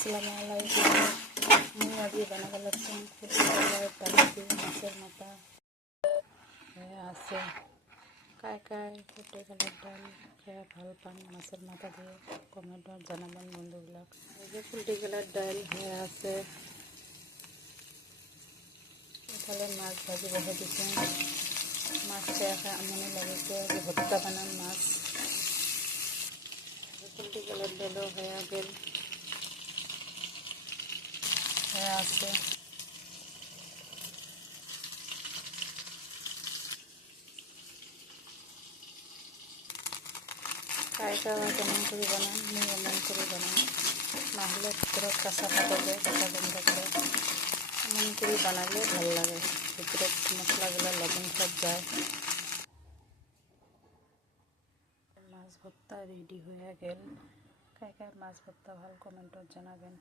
আসসালামু আলাইকুম। আমি আজকে বানাবো লাগছি ডালি দিয়ে মাছের মাথা হয়ে আছে। কায় কায় ফুটে কালার ডাল খেয়ে ভাল পান মাছের মাথা দিয়ে কমেন্টত জানাবেন বন্ধুবিলাক। এই যে ফুলটি কালার ডাল হয়ে আছে। এখানে মাছ ভাজি বসে দিচ্ছি। মাছ খেয়ে খাই আমনি লাগিছে। ভর্তা বানান মাছ। ফুলটি কালার ডালও হয়ে গেল হয়ে আছে। কায়টা কেমন করে বানান মুই এমন করে বানাই, না হলে ভিতৰত কাঁচা থাকে যে কাঁচা গন্ধ করে। এমন করে বানালে ভাল লাগে, ভিতৰত মশলাগুলো লবণ সব যায়। মাছ ভর্তা রেডি হয়ে গেল। কায় কায় মাছ ভর্তা ভাল কমেন্টত জানাবেন।